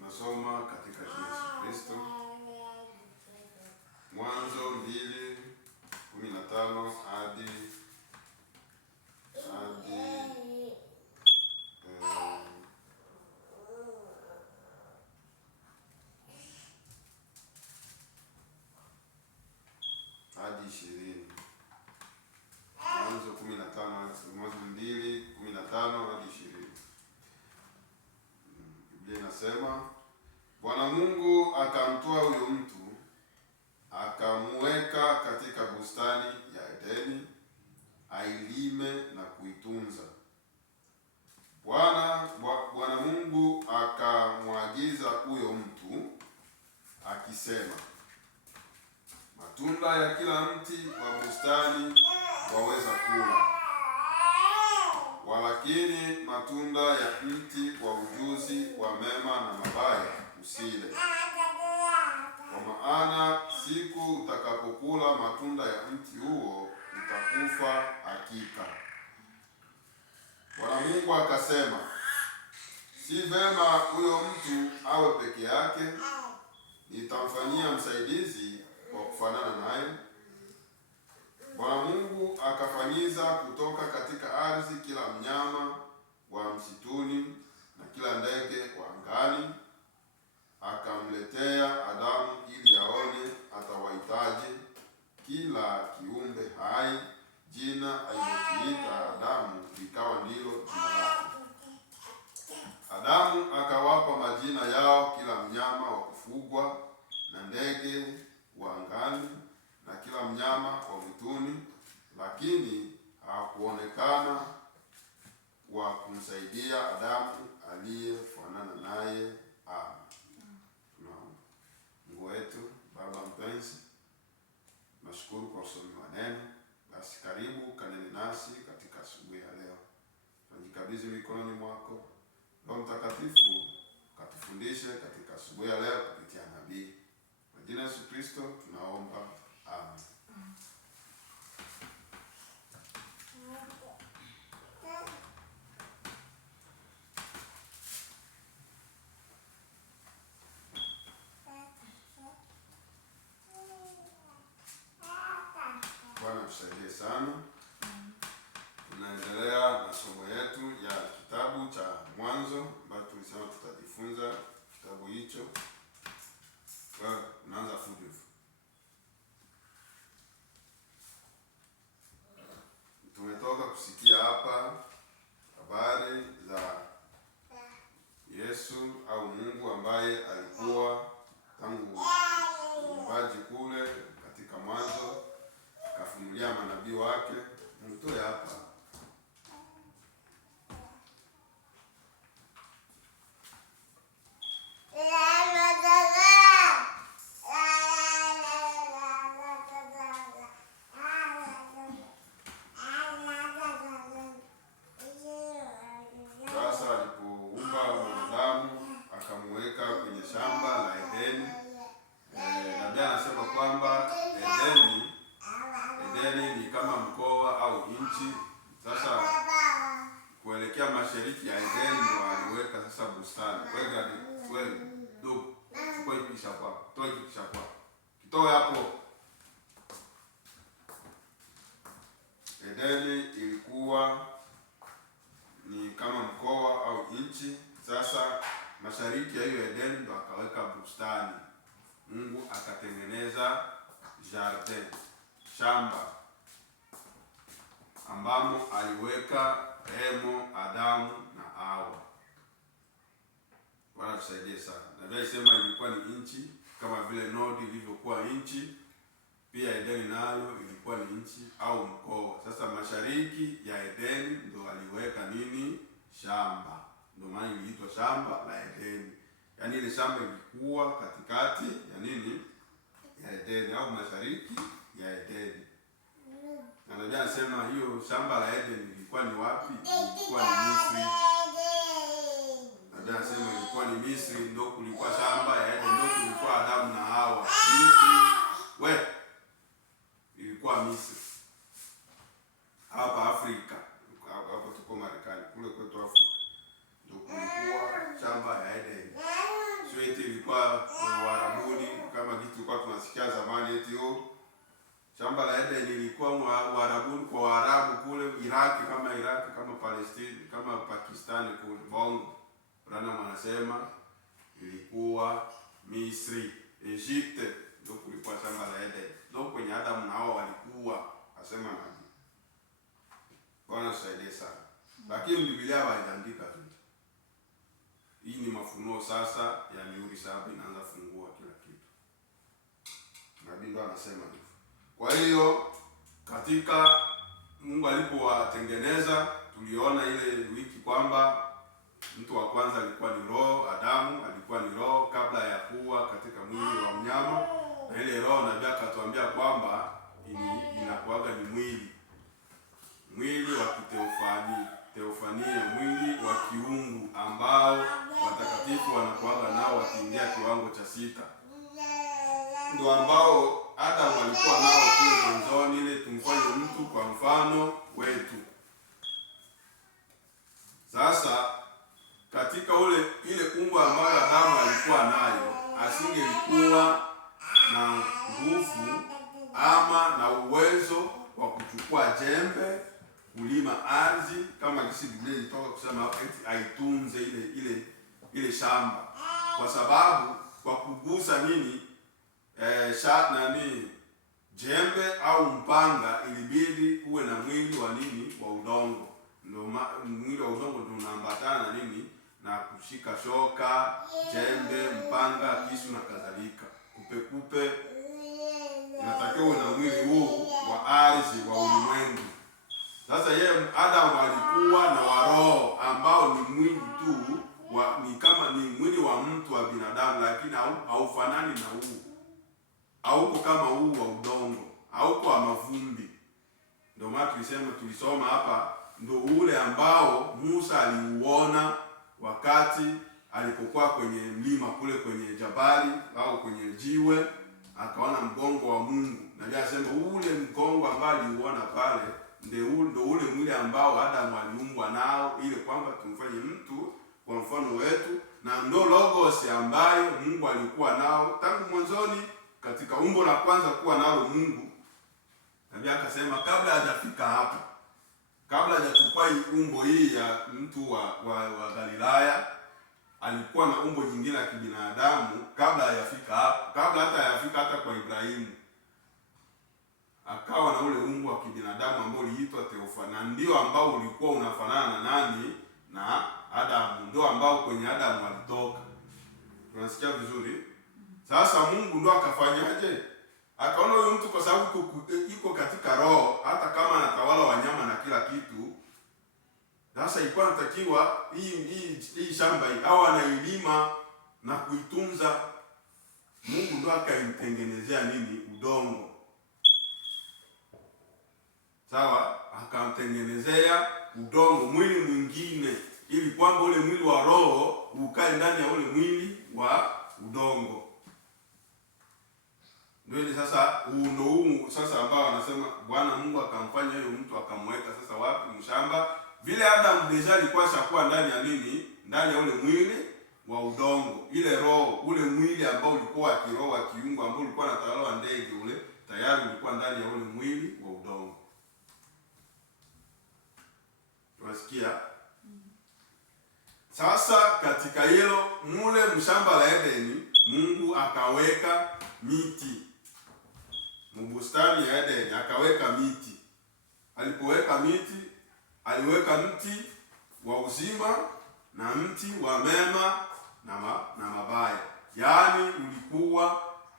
Nasoma katika Yesu Kristo. Mwanzo 2:15 hadi 20. Mwanzo 2:15 hadi 20. Biblia inasema, Bwana Mungu akamtoa huyo mtu akamweka katika bustani ya Edeni ailime na kuitunza. Bwana Mungu akamwagiza huyo mtu akisema, matunda ya kila mti wa bustani waweza kula, walakini matunda ya mti wa ujuzi wa mema na mabaya usile, kwa maana siku utakapokula matunda ya mti huo utakufa hakika. Bwana Mungu akasema, si vema huyo mtu awe peke yake, nitamfanyia msaidizi wa kufanana naye. Bwana Mungu akafanyiza kutoka katika ardhi kila mnyama wa msituni na kila ndege wa angani, akamletea Adamu ili aone atawahitaji kila kiumbe hai jina alilokiita Adamu likawa ndilo jina lake. Adamu akawapa majina yao kila mnyama wa kufugwa na ndege wa angani lakini hakuonekana wa kumsaidia Adamu aliyefanana naye. Mungu wetu Baba mpenzi, nashukuru kwa usomi wa neno. Basi karibu kaneni nasi katika asubuhi ya leo. Tunajikabidhi mikononi mwako. Roho Mtakatifu katufundishe katika asubuhi ya leo kupitia nabii. Kwa jina la Yesu Kristo tunaomba. Amen. Bwana tusaidie sana. Tunaendelea na somo yetu ya kitabu cha Mwanzo ambacho tulisema tutajifunza kitabu hicho. Unaanza fujo. Tumetoka kusikia hapa habari za Yesu au Mungu ambaye alikuwa tangu uumbaji kule katika mwanzo akafunulia manabii wake. Mtoe hapa. Sasa alipoumba mwanadamu akamuweka kwenye shamba la Edeni. Nabii anasema kwamba Edeni ni kama mkoa au nchi. Sasa kuelekea mashariki ya Edeni ndio aliweka sasa bustani. Kitoe hapo. Edeni ilikuwa ni kama mkoa au nchi. Sasa mashariki ya hiyo Edeni ndio akaweka bustani. Mungu akatengeneza jardin, shamba ambamo aliweka Emo, Adamu na Hawa. Bwana tusaidie sana. Na sema ilikuwa ni nchi kama vile Nodi ilivyokuwa nchi, pia Edeni nayo ilikuwa ni nchi au mkoa. Sasa mashariki ya Edeni ndio aliweka nini? Shamba. Ndio maana iliitwa shamba la Edeni. Yaani ile shamba ilikuwa katikati ya nini? Ya Edeni au mashariki ya Edeni. Na ndio anasema hiyo shamba la Edeni ilikuwa ni wapi? Ilikuwa ni Misri. Ndio anasema ilikuwa ni Misri, ndio kulikuwa shamba ya Edeni, ndio kulikuwa Adamu na Hawa. Misri ilikuwa Misri. Hapa Afrika, hapa tuko Marekani, kule kwetu Afrika ndio kulikuwa shamba ya Edeni. Sio eti ilikuwa Uarabuni kama kitu tulikuwa tunasikia zamani eti shamba la Edeni ilikuwa Uarabuni kwa Waarabu kule Iraki kama Palestina, kama Pakistani kule Bongo. Bwana anasema ilikuwa Misri, Egypte ndio kulikuwa shamba la Edeni. Ndio kwenye Adamu na Hawa walikuwa, asema nabii. Bwana tusaidie sana. Lakini Biblia haijaandika tu. Hii ni mafunuo sasa ya mihuri saba inaanza fungua kila kitu. Nabii ndo anasema hivyo. Kwa hiyo katika Mungu alipowatengeneza, tuliona ile wiki kwamba mtu wa kwanza alikuwa ni roho. Adamu alikuwa ni roho kabla ya kuwa katika mwili wa mnyama, na ile roho nabii akatuambia kwamba inakuaga ni mwili wa teofania, mwili wa kiungu ambao watakatifu wanakuaga nao wakiingia kiwango cha 6. Ndio ambao Adamu alikuwa nao kule mwanzoni, ile tumfanye mtu kwa mfano wetu. Sasa katika ile umbo ambayo Adamu alikuwa nayo, asingelikuwa na nguvu ama na uwezo wa kuchukua jembe kulima ardhi kama jinsi Biblia ilitoka kusema eti aitunze ile shamba, kwa sababu kwa kugusa jembe au mpanga ilibidi uwe na mwili wa udongo. Ndio mwili wa udongo ndio unaambatana na kushika shoka, jembe, mpanga, kisu na kadhalika. Kupe inatakiwa na mwili huu wa ardhi wa ulimwengu. tulisoma hapa ndio ule ambao Musa aliuona wakati alipokuwa kwenye mlima kule kwenye jabali au kwenye jiwe, akaona mgongo wa Mungu. Na anasema ule mgongo ambao aliuona pale ndio ule mwili ambao Adamu aliumbwa nao, ili kwamba tumfanye mtu kwa mfano wetu, na ndio logos ambayo Mungu alikuwa nao tangu mwanzoni katika umbo la kwanza kuwa nalo Mungu. Na akasema kabla hajafika hapa, kabla hajachukua umbo hii ya mtu wa Galilaya, alikuwa na umbo jingine la kibinadamu kabla hajafika hapa, kabla hata hajafika hata kwa Ibrahimu. Akawa na ule umbo wa kibinadamu ambao uliitwa Theophani, na ndio ambao ulikuwa unafanana na nani? Na Adamu, ndio ambao kwenye Adamu alitoka. Tunasikia vizuri? Sasa Mungu ndio akafanyaje? Akaona huyo mtu kwa sababu iko katika roho, hata kama anatawala wanyama na kila kitu. Sasa ilikuwa natakiwa hii shamba hii au anailima na kuitunza. Mungu ndio akaimtengenezea nini? Udongo. Sawa? Akamtengenezea udongo, mwili mwingine, ili kwamba ule mwili wa roho ukae ndani ya ule mwili wa udongo. Ndio sasa sasa ambao anasema Bwana Mungu akamfanya huyo mtu akamweka sasa wapi? Mshamba. Vile Adam deja alikuwa shakuwa ndani ya nini? Ndani ya ule mwili wa udongo. Ile roho, ule mwili ambao ulikuwa wa kiroho wa kiungu ambao ulikuwa unatawala ndege ule, tayari ulikuwa ndani ya ule mwili wa udongo. Tunasikia? Sasa katika hilo mule mshamba la Edeni, Mungu akaweka miti. Mbustani ya Edeni akaweka miti. Alipoweka miti, aliweka mti wa uzima na mti wa mema na mabaya. Yaani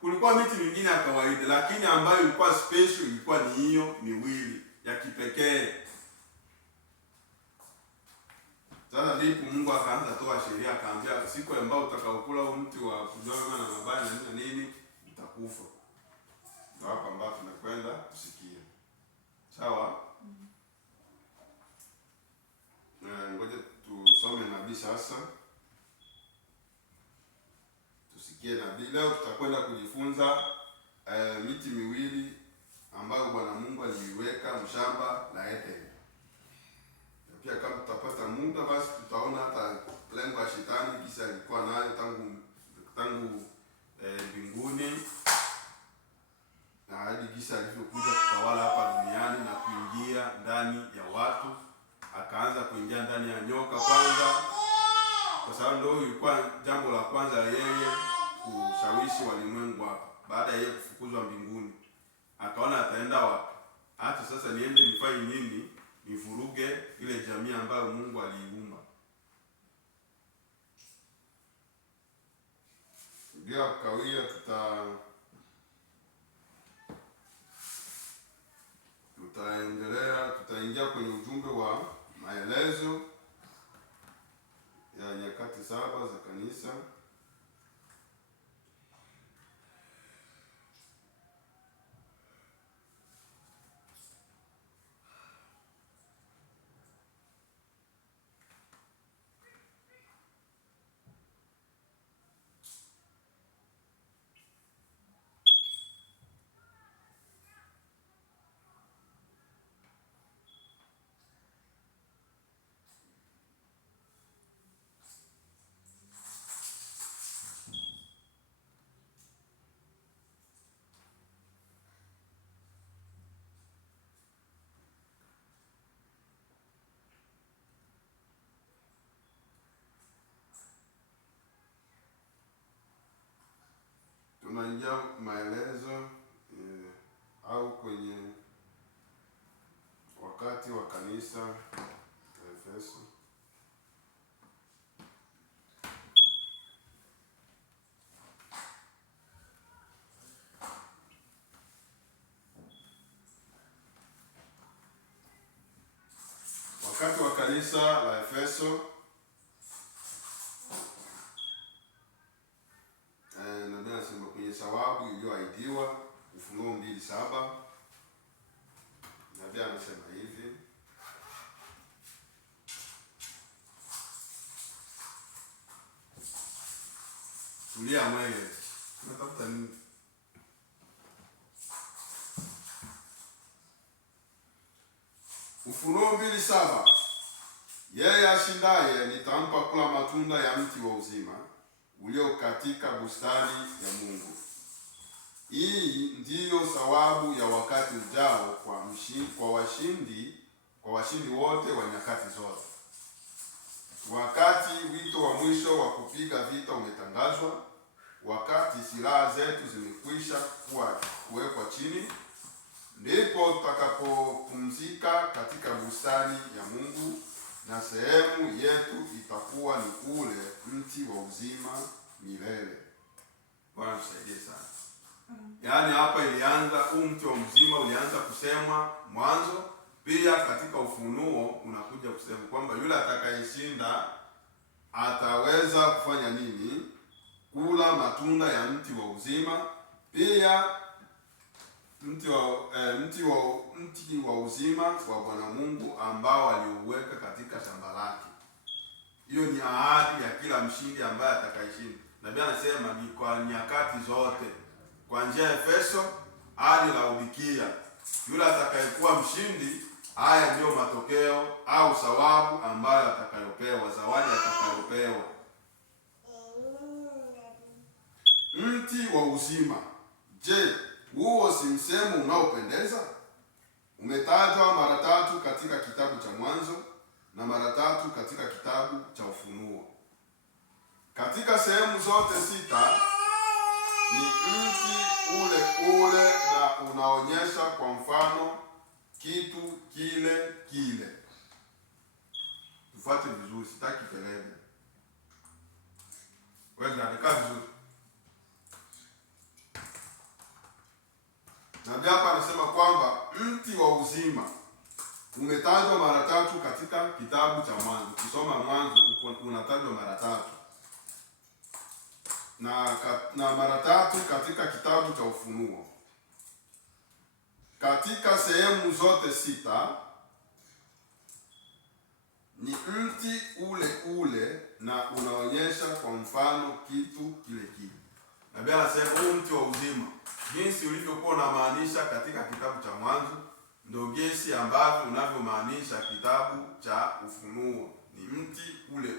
kulikuwa miti mingine ya kawaida, lakini ambayo ilikuwa special ilikuwa ni hiyo miwili ya kipekee. Sasa ndipo Mungu akaanza toa sheria, akaambia siku ambayo utakaokula mti wa kujua mema na mabaya na nini utakufa. Ndio hapa ambapo tunakwenda kusikia. Sawa? Ngoja tusome nabii sasa. Tusikie nabii. Leo tutakwenda kujifunza miti miwili ambayo Bwana Mungu aliiweka mshamba la Edeni. Pia kama tutapata muda basi tutaona hata lengo la shetani kisa alikuwa nayo tangu mbinguni na hadi kisa alivyokuja kutawala hapa duniani na kuingia ndani ya watu. Akaanza kuingia ndani ya nyoka kwanza, kwa sababu ndio ilikuwa jambo la kwanza yeye kushawishi walimwengu hapa. Baada ya yeye kufukuzwa mbinguni, akaona ataenda wapi? Hata sasa niende nifanye nini? Nivuruge ile jamii ambayo Mungu aliiumba. Bila kawia tutaingia kwenye ujumbe wa maelezo ya nyakati 7 za kanisa. Tunaingia maelezo au kwenye wakati wa kanisa la Efeso. Wakati wa kanisa la Efeso, nabii anasema kwenye sawabu iliyoahidiwa, Ufunuo 2:7. Nabii anasema hivi: Biblia mwenyewe. Unatafuta nini? Ufunuo 2:7. Yeye ashindaye nitampa kula matunda ya mti wa uzima ulio katika bustani ya Mungu. Hii ndiyo thawabu ya wakati ujao kwa washindi wote wa nyakati zote. Wakati wito wa mwisho wa kupiga vita umetangazwa, wakati silaha zetu zimekwisha kuwekwa chini, ndipo tutakapopumzika katika bustani ya Mungu, na sehemu yetu itakuwa ni ule mti wa uzima milele. Bwana tusaidie sana. Yaani hapa ilianza mti wa uzima ulianza kusemwa mwanzo, pia katika Ufunuo unakuja kusema kwamba yule atakayeshinda ataweza kufanya nini? Kula matunda ya mti wa uzima. Pia mti wa uzima wa Bwana Mungu ambao aliuweka katika shamba lake. Hiyo ni ahadi ya kila mshindi ambaye atakayeshinda. Nabii anasema ni kwa nyakati zote, kuanzia Efeso hadi Laodikia. Yule atakayekuwa mshindi, haya ndio matokeo au thawabu ambayo atakayopewa, zawadi atakayopewa. Mti wa uzima. Je, huo si msemo unaopendeza? Umetajwa mara 3 katika kitabu cha Mwanzo na mara 3 katika kitabu cha Ufunuo. Katika sehemu zote 6 ni mti ule na unaonyesha kwa mfano kitu kile kile. Tufuate vizuri, sitaki kelele. Wewe andika vizuri. Nabii hapa anasema kwamba mti wa uzima umetajwa mara 3 katika kitabu cha Mwanzo. Ukisoma Mwanzo unatajwa mara 3. Na mara 3 katika kitabu cha Ufunuo. Katika sehemu zote 6 ni mti ule na unaonyesha kwa mfano kitu kile kile. Nabii anasema huu mti wa uzima, jinsi ulivyokuwa unamaanisha katika kitabu cha Mwanzo, ndio jinsi ambavyo unavyomaanisha kitabu cha Ufunuo. Ni mti ule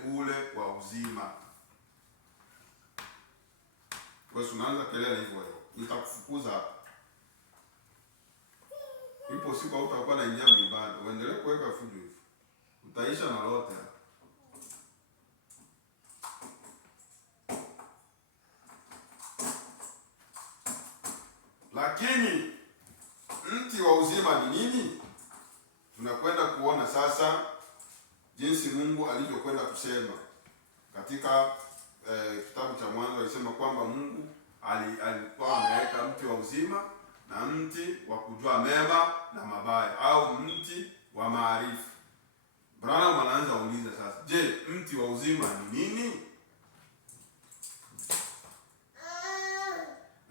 wa uzima. Wewe unaanza kelele hivyo, nitakufukuza hapa. Ipo siku hautakuwa na ingia mbibani. Uendelee kuweka fujo hivyo, utaisha na lote. Lakini mti wa uzima ni nini? Tunakwenda kuona sasa jinsi Mungu alivyokwenda kusema katika kitabu cha Mwanzo. Alisema kwamba Mungu alikuwa ameweka mti wa uzima na mti wa kujua mema na mabaya, au mti wa maarifa. Branham anaanza kuuliza sasa, je, mti wa uzima ni nini?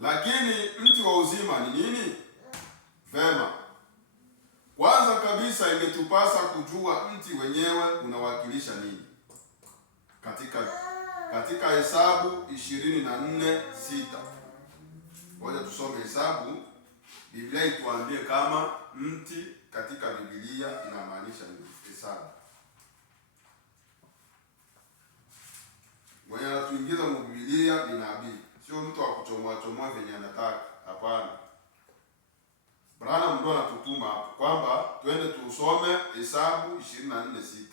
Lakini mti wa uzima ni nini? Vema. Kwanza kabisa imetupasa kujua mti wenyewe unawakilisha nini. Katika Hesabu 24:6. Ngoja tusome Hesabu. Biblia ituambie kama mti katika Biblia inamaanisha nini. Hesabu. Mwenye anatuingiza mu Biblia ni nabii. Sio mtu wa kuchomoa venye anataka. Hapana. Branham ndo anatutuma hapo kwamba twende tusome Hesabu 24:6.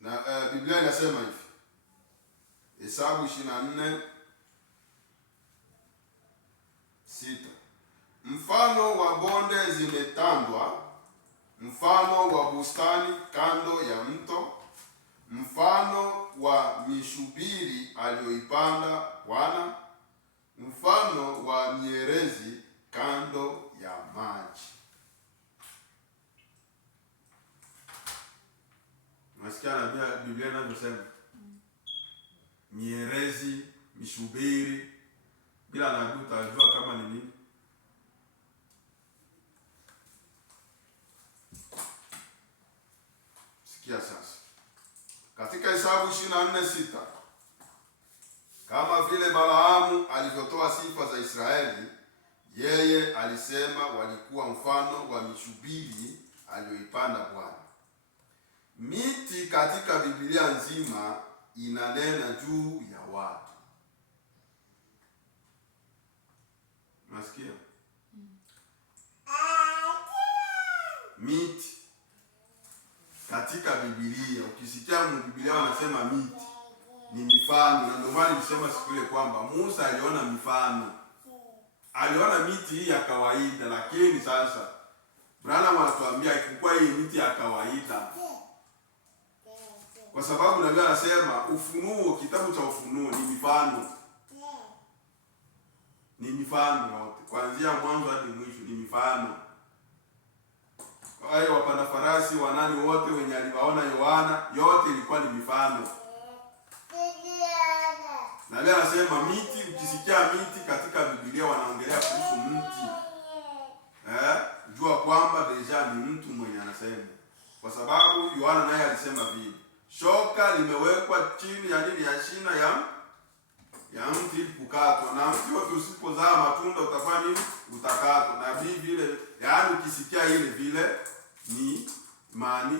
Na Biblia inasema hivi. Hesabu 24:6. Mfano wa bonde zimetandwa, mfano wa bustani kando ya mto, mfano wa mishubiri aliyoipanda Bwana, mfano wa mierezi kando ya maji. Unasikia na Biblia inavyosema? Mierezi, mishubiri, bila nabii utajua kama ni nini. 6. Kama vile Balaamu alivyotoa sifa za Israeli, yeye alisema walikuwa mfano wa mishubiri aliyoipanda Bwana. Miti katika Biblia nzima inanena juu ya watu. Nasikia? Miti katika Biblia, ukisikia Biblia wanasema miti ni mifano, na ndio maana nilisema siku ile kwamba Musa aliona mifano. Aliona miti hii ya kawaida, lakini sasa Branham anatuambia ikikuwa hii miti ya kawaida, kwa sababu Nabii anasema Ufunuo, kitabu cha Ufunuo ni mifano. Ni mifano yote, kuanzia mwanzo hadi mwisho ni mifano. Kwa hiyo wapanda farasi wanani wote wenye aliwaona Yohana, yote ilikuwa ni mifano. Nabii anasema miti, ukisikia miti katika Biblia wanaongelea kuhusu mti. Jua kwamba deja ni mtu mwenye anasema. Kwa sababu Yohana naye alisema vile. Shoka limewekwa chini ya nini, ya shina ya mti ili kukatwa, na mti wote usipozaa matunda utafanya nini? Utakatwa. Na vile, yaani ukisikia ile vile ni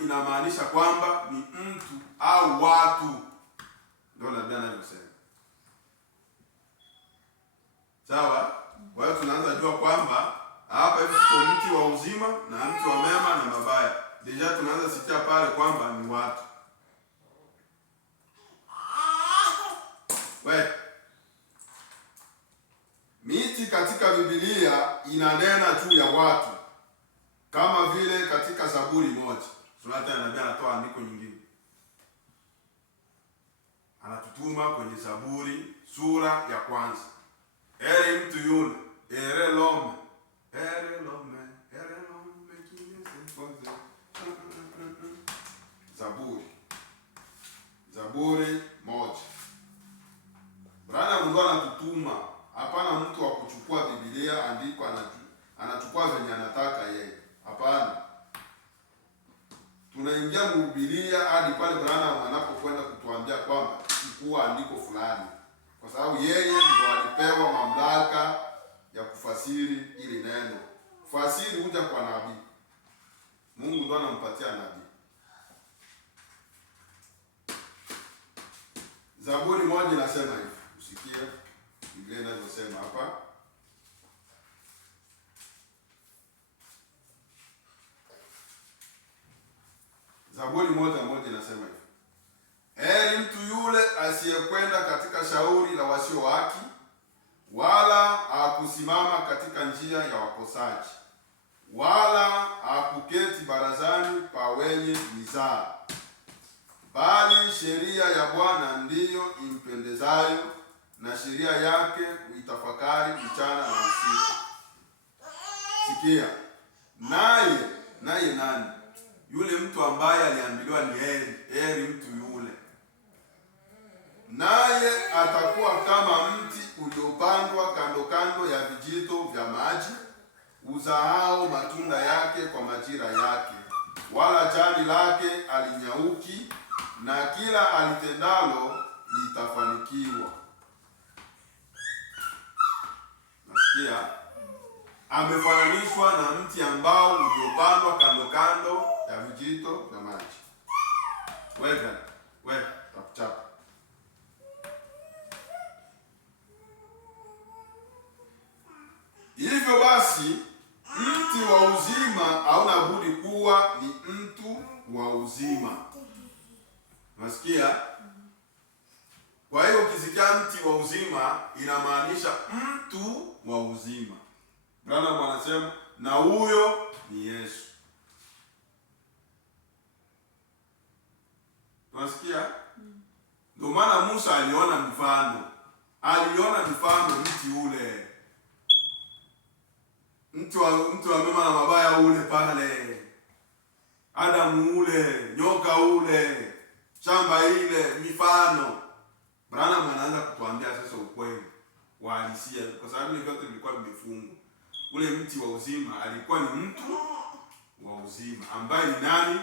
inamaanisha kwamba ni mtu au watu. Ndio Nabii anayosema. Sawa? Kwa hiyo tunaanza jua kwamba hapa hivi tuko mti wa uzima na mti wa mema na mabaya. Deja tunaanza sikia pale kwamba ni watu. Miti katika Biblia inanena juu ya watu. Kama vile katika Zaburi 1. Tunataka Nabii anatoa andiko nyingine. Anatutuma kwenye Zaburi sura ya 1. Heri mtu yule, ere lome Zaburi 1. Branham ndo anatutuma. Hapana mtu wa kuchukua Biblia andiko anachukua venye anataka yeye. Hapana. Tunaingia Biblia hadi pale Branham anapokwenda kutuambia kwamba chukua andiko fulani. Kwa sababu yeye ndio alipewa mamlaka ya kufasiri ili neno. Kufasiri huja kwa nabii. Mungu ndo anampatia nabii. Zaburi 1 inasema hivi. Usikie Biblia inavyosema hapa. Zaburi 1:1 inasema hivi. Heri mtu yule asiyekwenda katika shauri la wasio haki, wala hakusimama katika njia ya wakosaji, wala hakuketi barazani pa wenye mizaa, bali sheria ya Bwana ndiyo impendezayo, na sheria yake uitafakari mchana na usiku. Sikia, naye nani? Yule mtu ambaye aliambiliwa ni heri mtu yule. Naye atakuwa kama mti uliopandwa kando kando ya vijito vya maji, uzaao matunda yake kwa majira yake, wala jani lake alinyauki, na kila alitendalo litafanikiwa. Nasikia amefananishwa na mti ambao uliopandwa kando kando ya vijito vya maji. Wewe takuchapa. Hivyo basi mti wa uzima hauna budi kuwa ni mtu wa uzima. Nasikia? Kwa hiyo ukisikia mti wa uzima inamaanisha mtu wa uzima. Branham anasema na huyo ni Yesu. Unasikia? Ndio maana Musa aliona mfano. Aliona mfano mti ule. Mtu wa mema na mabaya ule pale. Adamu ule, nyoka ule, shamba ile, mifano. Branham anaanza kutuambia sasa ukweli wa halisia, kwa sababu ni vyote vilikuwa vimefungwa. Ule mti wa uzima alikuwa ni mtu wa uzima ambaye ni nani?